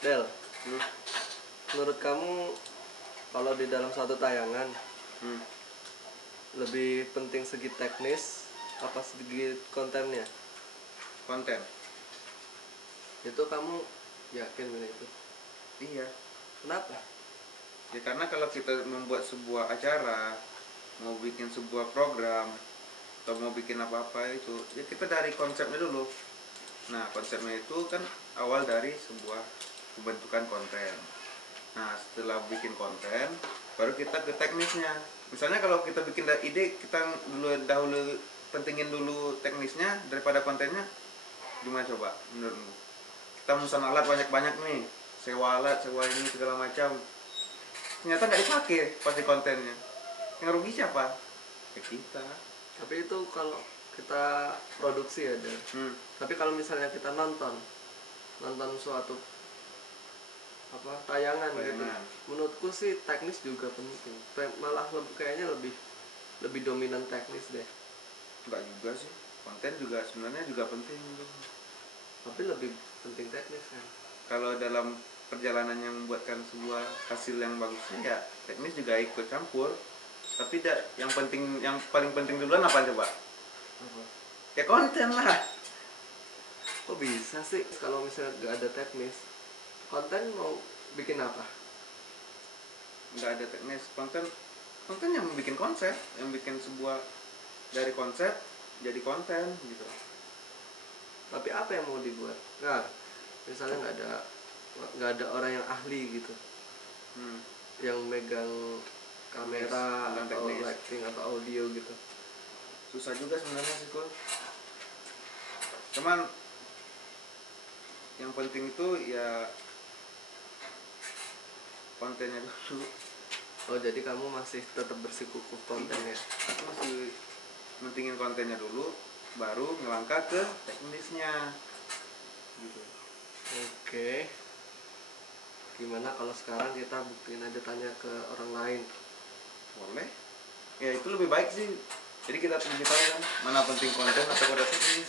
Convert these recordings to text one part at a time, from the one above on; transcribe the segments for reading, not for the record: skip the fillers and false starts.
Del, menurut kamu kalau di dalam suatu tayangan lebih penting segi teknis apa segi kontennya? Konten. Itu kamu yakin dengan itu? Iya. Kenapa? Ya karena kalau kita membuat sebuah acara, mau bikin sebuah program atau mau bikin apa-apa itu, ya kita dari konsepnya dulu. Nah, konsepnya itu kan awal dari sebuah pembentukan konten. Nah, setelah bikin konten, baru kita ke teknisnya. Misalnya kalau kita bikin ide, kita dahulu pentingin dulu teknisnya daripada kontennya. Gimana coba menurutmu? Kita memesan alat banyak-banyak nih, sewa alat, sewa ini segala macam. Ternyata nggak dipakai pasti kontennya. Yang rugi siapa? Ya kita. Tapi itu kalau kita produksi ya, Del. Tapi kalau misalnya kita nonton suatu tayangan gitu, menurutku sih teknis juga penting. Malah kayaknya lebih dominan teknis deh. Enggak juga sih, konten juga sebenarnya juga penting gitu. Tapi lebih penting teknis kan. Kalau dalam perjalanan yang membuatkan sebuah hasil yang bagus ya teknis juga ikut campur. Tapi yang paling penting duluan apa coba? Apa? Ya konten lah. Kok bisa sih kalau misalnya nggak ada teknis, konten mau bikin apa? Nggak ada teknis, konten yang bikin konsep, yang bikin sebuah dari konsep jadi konten gitu. Tapi apa yang mau dibuat? Nah, misalnya nggak ada orang yang ahli gitu, yang megang kamera atau teknis, lighting atau audio gitu. Susah juga sebenarnya sih kok. Cuman yang penting itu ya kontennya dulu. Oh, jadi kamu masih tetap bersikukuh kontennya? Aku masih mentingin kontennya dulu, baru ngelangkah ke teknisnya gitu. Oke. Gimana kalau sekarang kita buktiin aja tanya ke orang lain? Boleh. Ya itu lebih baik sih. Jadi kita lebih tahu kan mana penting konten atau kode teknis.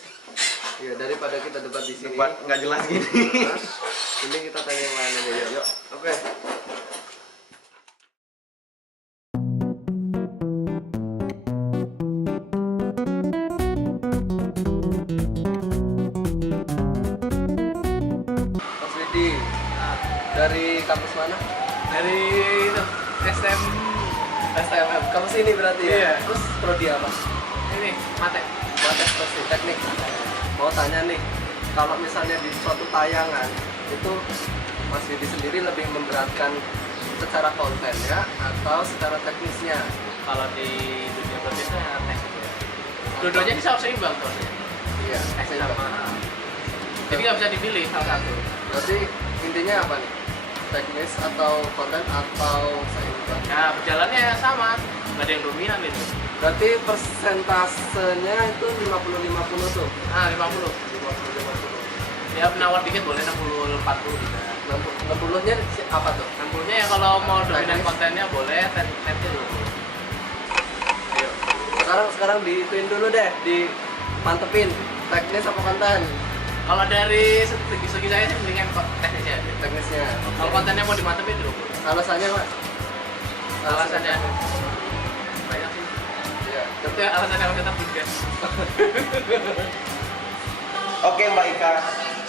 Iya, daripada kita debat di sini. Debat nggak jelas gini. Ini kita tanya yang lain aja ya. Yuk. Oke. Mas Widi, dari kampus mana? Dari itu STM STMM. Kampus ini berarti ya? Iya. Terus prodi apa? ini mate. Mata ekspresi teknik. Mau tanya nih, kalau misalnya di suatu tayangan itu Mas Widi sendiri lebih memberatkan secara kontennya atau secara teknisnya? Kalau di dunia berarti teknik ya. Dua-duanya bisa seimbang tuh. Iya, Teknik sama. Jadi nggak bisa dipilih salah satu. berarti intinya apa nih? Teknis atau konten atau seimbang? Nah berjalannya sama, nggak ada yang dominan itu. Berarti persentasenya itu 50-50 tuh? Ah 50. 50-50. Ya penawar dikit boleh 60-40 bisa. 60-nya apa tuh? 60-nya ya kalau mau dominan Teknis. kontennya boleh, teknisnya dulu. Ayo. Sekarang diituin dulu deh, dimantepin teknis apa konten? Kalau dari segi saya sih mendingan teknisnya. Teknisnya. Kalau kontennya mau dimantepin dulu. Alasannya, Mas? Alasannya banyak sih. Iya. Tapi alasannya tetap juga. Oke Mbak Ika.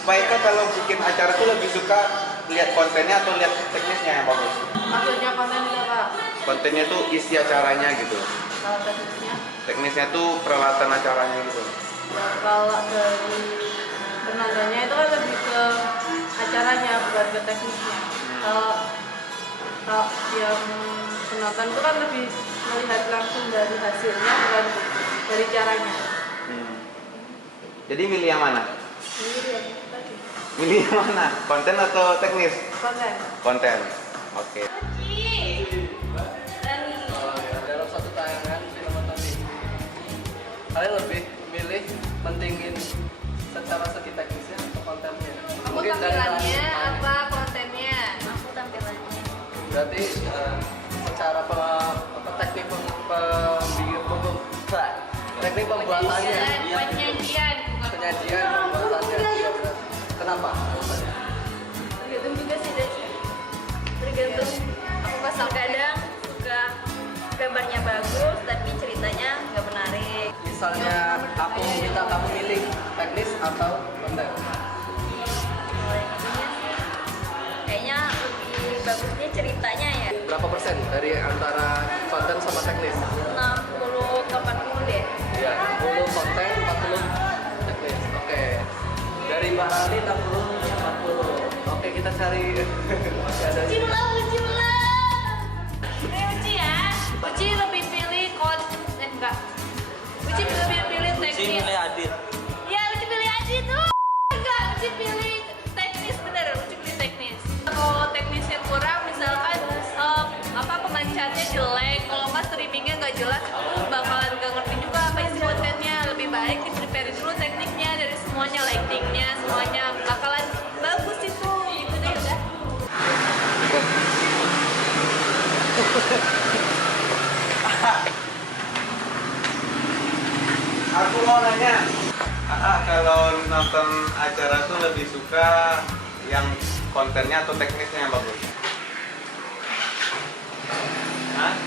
Mbak Ika kalau bikin acara tuh lebih suka lihat kontennya atau lihat teknisnya yang bagus? Maksudnya konten itu apa? Kontennya tuh isi acaranya gitu. Kalau teknisnya? Teknisnya tuh peralatan acaranya gitu. Ya, kalau dari penontonnya itu kan lebih ke acaranya, bukan ke teknisnya. Kalau yang penonton itu kan lebih melihat langsung dari hasilnya, bukan dari caranya. Jadi milih yang mana? Ini yang tadi. Milih yang mana? Konten atau teknis? Konten. Konten. Oke. Dalam satu tayangan film atau TV, kalian lebih memilih pentingin secara segi teknisnya atau kontennya? Kamu Mungkin dari tampilannya tayangan. apa kontennya? Aku tampilannya. Berarti secara teknik teknik pembuatannya, Penyajian, bukan penyajian pembuatannya. Kenapa? Alasannya? tergantung juga atau konten? Kalau yang itunya sih kayaknya lebih bagusnya ceritanya ya. Berapa persen dari antara konten sama teknis? 60 ke 40 deh. Ya, 60 konten, 40 teknis. Oke. Dari Mbak Rani 60 40. Oke, kita cari masih ada. Uci ulang. Ini Uci ya. Uci lebih pilih enggak. Uci lebih pilih teknis. Adit. Ya, Uci pilih Adit tuh. Enggak, Uci pilih teknis bener. Uci pilih teknis. Kalau teknisnya kurang, misalkan pemancarnya jelek, kalau nggak streamingnya nggak jelas, itu bakalan nggak ngerti juga apa isi kontennya. Lebih baik di prepare dulu tekniknya dari semuanya, lightingnya, semuanya bakalan bagus itu. Itu deh udah. Aku mau nanya, kalau nonton acara tuh lebih suka yang kontennya atau teknisnya yang bagus? Hah?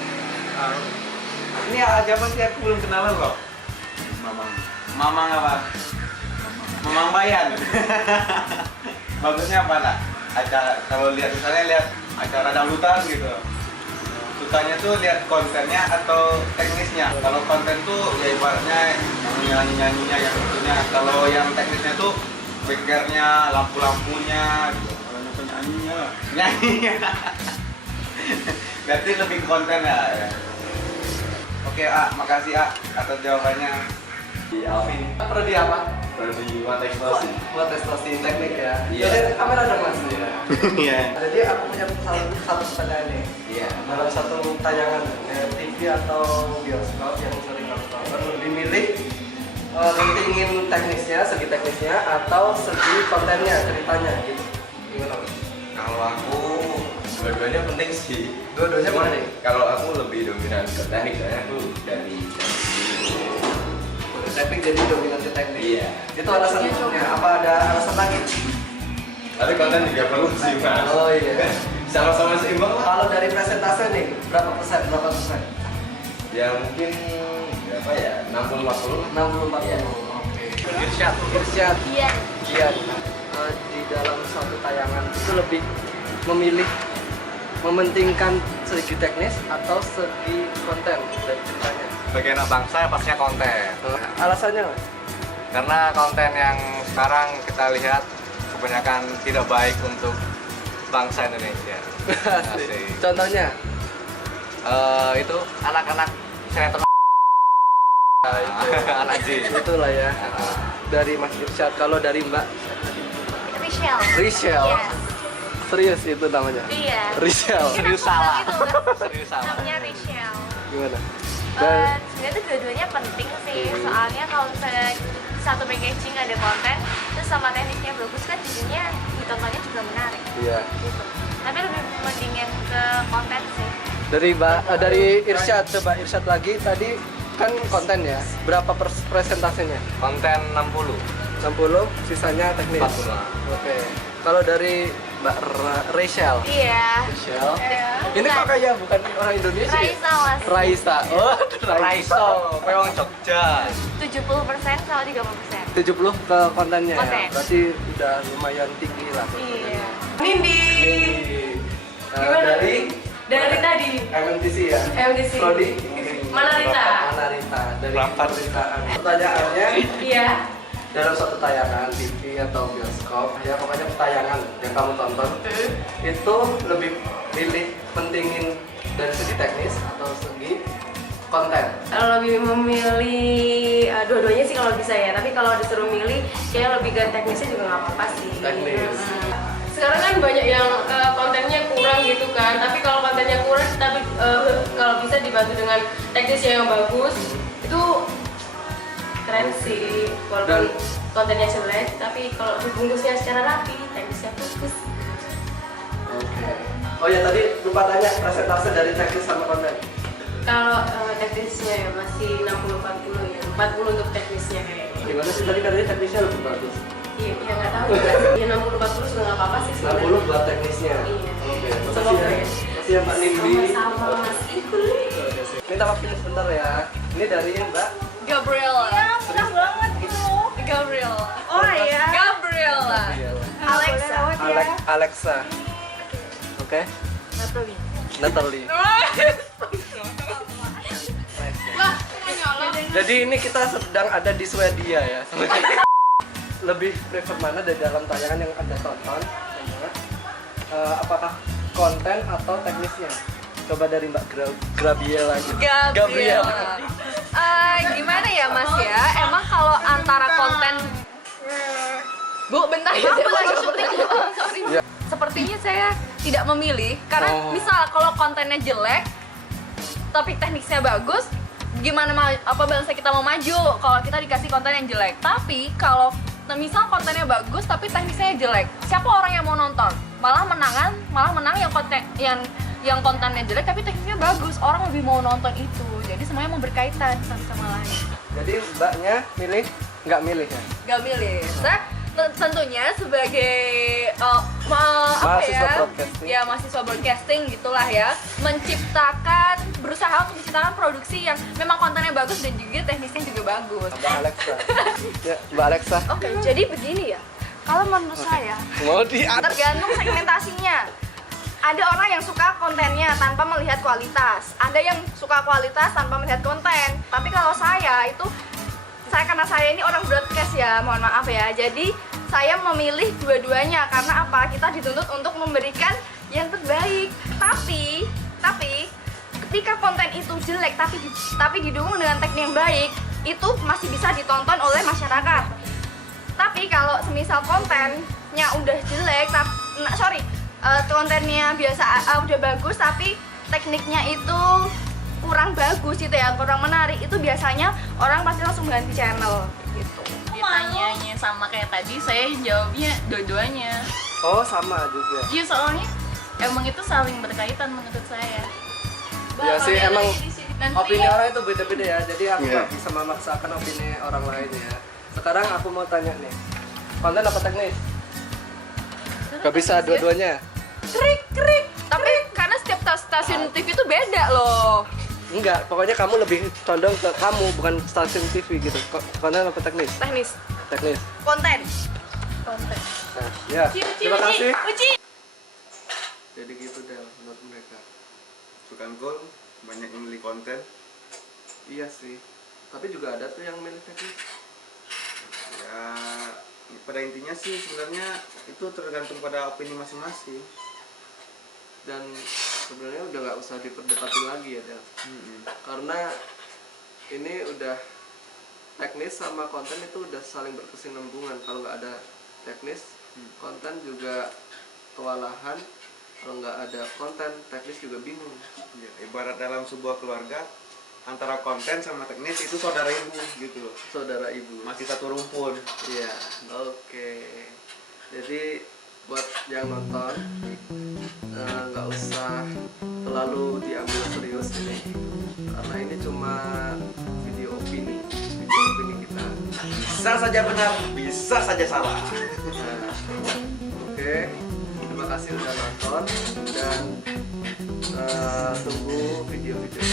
Ini siapa sih, aku belum kenalan loh. Mamang apa? Mamang Bayan. Bagusnya apa nak? Acara kalau lihat acara dangdutan gitu. Sukanya tuh lihat kontennya atau teknisnya. Kalau konten tuh ya ibaratnya yang nyanyinya yang itunya. Kalau yang teknisnya tuh backgroundnya, lampu-lampunya, gitu. Kalau yang penyanyinya, nyanyinya. Berarti lebih ke konten ya. Oke, makasih atas jawabannya. Di Alvin. Prodi apa? Prodi Wateknologi. Buat testasi teknik ya. Iya. Jadi kamera ada mas ya. Iya. Jadi aku punya satu pertanyaan nih. Iya. Dalam satu tayangan TV atau bioskop yang sering nonton, lebih milih pentingin teknisnya, segi teknisnya atau segi kontennya, ceritanya gitu. Gimana? Kalau aku dua-duanya penting sih. Dua-duanya Cuman, penting. kalau aku lebih dominan ke teknik, soalnya aku dari Teknik jadi dominasi teknik. Iya. Itu alasannya. Apa ada alasan lagi? Tapi konten juga perlu sih mas. Oh iya. Sama-sama seimbang lah. Kalau dari presentase nih, berapa persen? Ya mungkin berapa ya? 60-40. 60-40. Iya. Oke. Irsyad. Iya. Gian, di dalam suatu tayangan itu lebih memilih mementingkan segi teknis atau segi konten dari ceritanya. Sebagai anak bangsa ya pastinya konten. Alasannya Mas? Karena konten yang sekarang kita lihat kebanyakan tidak baik untuk bangsa Indonesia. Asik. Contohnya? Itu anak-anak sinetron. Itu. Anak J. Itulah ya. Dari Mas Irsyad, kalau dari Mbak Rachel. Rachel. Yes. Serius itu namanya? Iya. Rachel. Serius salah. Serius salah. Namanya Rachel. Gimana? Sebenarnya tuh dua-duanya penting sih, soalnya kalau misalnya satu packaging ada konten, terus sama tekniknya bagus kan jadinya ditontonnya juga menarik. Iya. Gitu. Tapi lebih mendingin ke konten sih. Dari Irsyad, coba Irsyad lagi tadi kan konten ya. Berapa presentasenya? Konten 60. 60, sisanya teknis. 40. Oke. Kalau dari Mbak Rachel. Iya. Rachel. Iya. Ini kok kayak bukan orang Indonesia ya? Raisa mas. Raisa. Oh, Raiso, peong Jogja. 70% sama 30%. 70 ke kontennya Konten. ya. Berarti udah lumayan tinggi lah. Iya. Nindi. Gimana? Dari tadi. MNTC ya. MNTC. Prodi. Mana Rita? Mana Rita? Dari Rapat. perusahaan. Pertanyaannya Iya. dalam suatu tayangan TV atau bioskop ya pokoknya tayangan yang kamu tonton itu lebih pilih pentingin dari segi teknis atau segi konten? Kalau lebih memilih dua-duanya sih kalau bisa ya, tapi kalau disuruh milih kayak lebih ke teknisnya juga nggak apa-apa sih. Teknis. Sekarang kan banyak yang kontennya kurang gitu kan, tapi kalau kontennya kurang tapi kalau bisa dibantu dengan teknisnya yang bagus itu keren sih. Walaupun kontennya jelek, tapi kalau dibungkusnya secara rapi, teknisnya bagus. Oke. Oh ya tadi lupa tanya presentase dari teknis sama konten. Kalau teknisnya ya masih 60-40 ya, 40 untuk teknisnya kayaknya. Gimana sih tadi katanya teknisnya lebih bagus? Iya, ya nggak tahu. Ya 60-40 juga nggak apa-apa sih 60 buat teknisnya. Iya. Oke. Semoga ya. Makasih ya Mbak Nindi. Sama-sama Mas Ikul. Minta waktunya sebentar ya. Ini dari Mbak Gabriel. Iya, mudah banget gitu. Gabriel. Oh Alexa. Oke. Natalie. Jadi ini kita sedang ada di Swedia ya. Lebih prefer mana dari dalam tayangan yang Anda tonton? Apakah konten atau teknisnya? Coba dari Mbak Gabriela aja. Gabriela. Gimana ya Mas ya? Emang kalau antara konten Bu, bentar ya. Sorry. Ya. Sepertinya saya tidak memilih karena misal kalau kontennya jelek tapi tekniknya bagus, gimana apa bangsa kita mau maju kalau kita dikasih konten yang jelek. Tapi kalau misal kontennya bagus tapi teknisnya jelek, siapa orang yang mau nonton? Malah menang yang kontennya jelek tapi tekniknya bagus, orang lebih mau nonton itu. Jadi semuanya mau berkaitan satu sama lain. Jadi Mbaknya milih? Nggak milih ya? Gak milih. Saya tentunya sebagai mahasiswa broadcasting. Ya mahasiswa broadcasting gitulah ya, berusaha untuk menciptakan produksi yang memang kontennya bagus dan juga teknisnya juga bagus. Mbak Alexa. Ya, Mbak Alexa. Oke, jadi begini ya. Kalau menurut saya Mau diatur. tergantung segmentasinya. Ada orang yang suka kontennya tanpa melihat kualitas. Ada yang suka kualitas tanpa melihat konten. Tapi kalau karena saya ini orang broadcast ya, mohon maaf ya. Jadi saya memilih dua-duanya karena apa? Kita dituntut untuk memberikan yang terbaik. Tapi ketika konten itu jelek tapi didukung dengan teknik yang baik, itu masih bisa ditonton oleh masyarakat. Tapi kalau semisal kontennya udah jelek, kontennya biasa udah bagus tapi tekniknya itu kurang bagus gitu ya, kurang menarik, itu biasanya orang pasti langsung ganti channel gitu. Ditanyanya sama kayak tadi, saya jawabnya dua-duanya. Oh, sama juga. Iya, soalnya emang itu saling berkaitan menurut saya. Ya sih, emang Nanti opini orang itu beda-beda ya. Jadi aku nggak bisa memaksakan opini orang lain ya. Sekarang aku mau tanya nih, konten apa teknis? Gak bisa dua-duanya. Krik. Tapi karena setiap stasiun TV itu beda loh. Enggak, pokoknya kamu lebih condong ke kamu, bukan stasiun TV gitu. Konten apa teknis? Teknis. Teknis. Konten. Nah, ya. Terima kasih. Jadi gitu deh menurut mereka. Bukan goal, banyak yang milih konten. Iya sih. Tapi juga ada tuh yang milih teknis. Ya, pada intinya sih sebenarnya itu tergantung pada opini masing-masing. Dan sebenarnya udah nggak usah diperdebatin lagi ya Del. Karena ini udah teknis sama konten itu udah saling berkesinambungan. Kalau nggak ada teknis, konten juga kewalahan. Kalau nggak ada konten, teknis juga bingung. Ya, ibarat dalam sebuah keluarga, antara konten sama teknis itu saudara ibu gitu loh. Saudara ibu. Masih satu rumpun. Iya, oke. Jadi buat yang nonton nggak usah terlalu diambil serius ini, karena ini cuma video opini kita. Bisa saja benar, bisa saja salah. Nah, oke. Terima kasih udah nonton dan tunggu video-video